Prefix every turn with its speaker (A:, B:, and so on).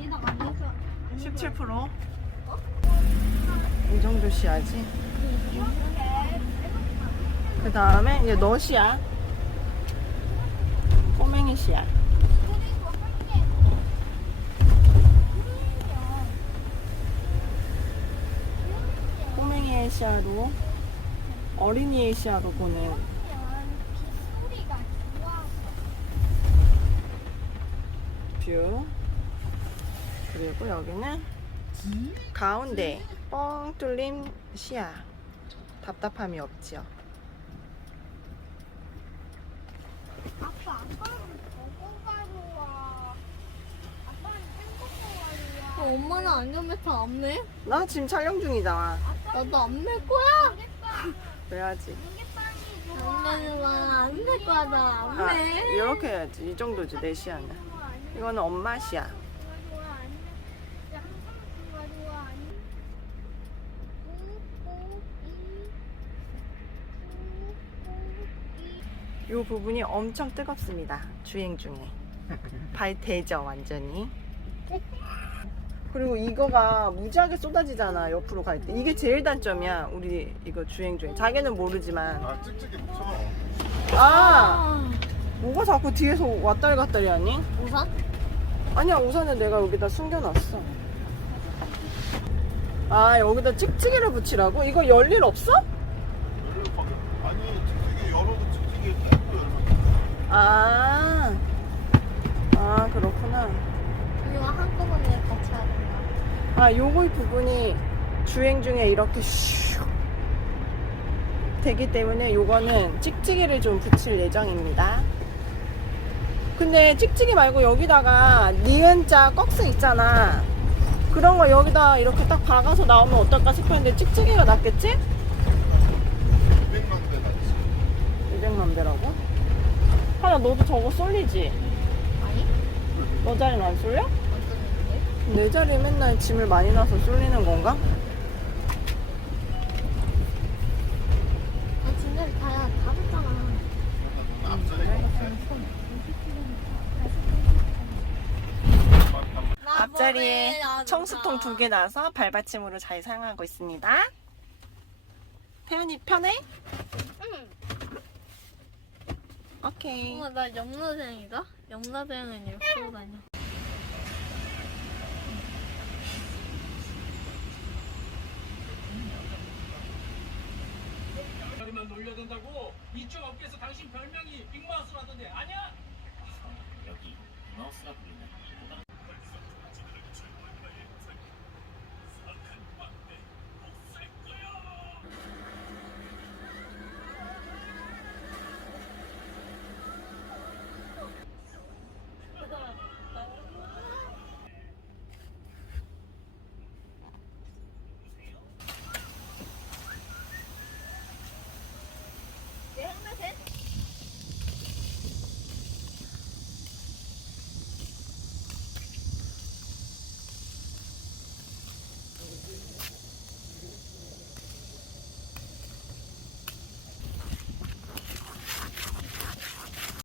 A: 지나가면서
B: 17%? 이 정도 시야지. 그 다음에 이제 너 시야. 꼬맹이 시야. 꼬맹이의 시야로 어린이의 시야로 보는. 뷰. 그리고 여기는 가운데 뻥 뚫린 시야. 답답함이 없지요.
A: 아빠, 아빠는 저거 가로 와. 아빠는 햄버거 가로 와.
C: 엄마는 안전벨트 안 매?
B: 나 지금 촬영 중이다.
C: 나도 안맬 거야.
B: 그래야지.
A: 안개빵이 좋아.
C: 안 매는 안될 거야. 나안
B: 아,
C: 매.
B: 이렇게 해야지. 이 정도지, 내 시야는. 이거는 엄마 시야.
A: 좋아, 좋아, 안 돼. 야, 한 번만 좋아, 좋아, 안 돼. 우, 우, 이.
B: 부분이 엄청 뜨겁습니다. 주행 중에. 발 대죠, 완전히. 그리고 이거가 무지하게 쏟아지잖아, 옆으로 갈 때. 이게 제일 단점이야, 우리 이거 주행 중에. 자기는 모르지만.
D: 아 찍찍이 붙여
B: 아! 뭐가 자꾸 뒤에서 왔다리 갔다리 하니?
C: 우산?
B: 아니야, 우산은 내가 여기다 숨겨놨어. 아, 여기다 찍찍이를 붙이라고? 이거 열일 없어?
D: 아니 찍찍이 열어도 찍찍이 떼고 열면
B: 아, 아, 그렇구나.
C: 이거 한꺼번에 같이 하는
B: 아, 요거 부분이 주행 중에 이렇게 슉 되기 때문에 요거는 찍찍이를 좀 붙일 예정입니다. 근데 찍찍이 말고 여기다가 니은자 꺽쇠 있잖아. 그런 거 여기다 이렇게 딱 박아서 나오면 어떨까 싶었는데 찍찍이가 낫겠지?
D: 200만 대 낫지
B: 200만 대라고? 하나 너도 저거 쏠리지?
C: 아니?
B: 너 자리는 안 쏠려? 내 자리에 맨날 짐을 많이 놔서 쏠리는 건가?
C: 아 진짜 다야 다 줬잖아.
D: 앞자리가 없어
B: 앞자리에 청수통 두개 놔서 발받침으로 잘 사용하고 있습니다. 태연이 편해?
C: 응.
B: 오케이.
C: 엄마 나 염라대행이다. 염라대행은 이렇게 쓰고 다녀.
E: 여기만 놀려야 된다고 이쪽 업계에서 당신 별명이 빅마우스라던데 아니야?
F: 여기 마우스라 불리는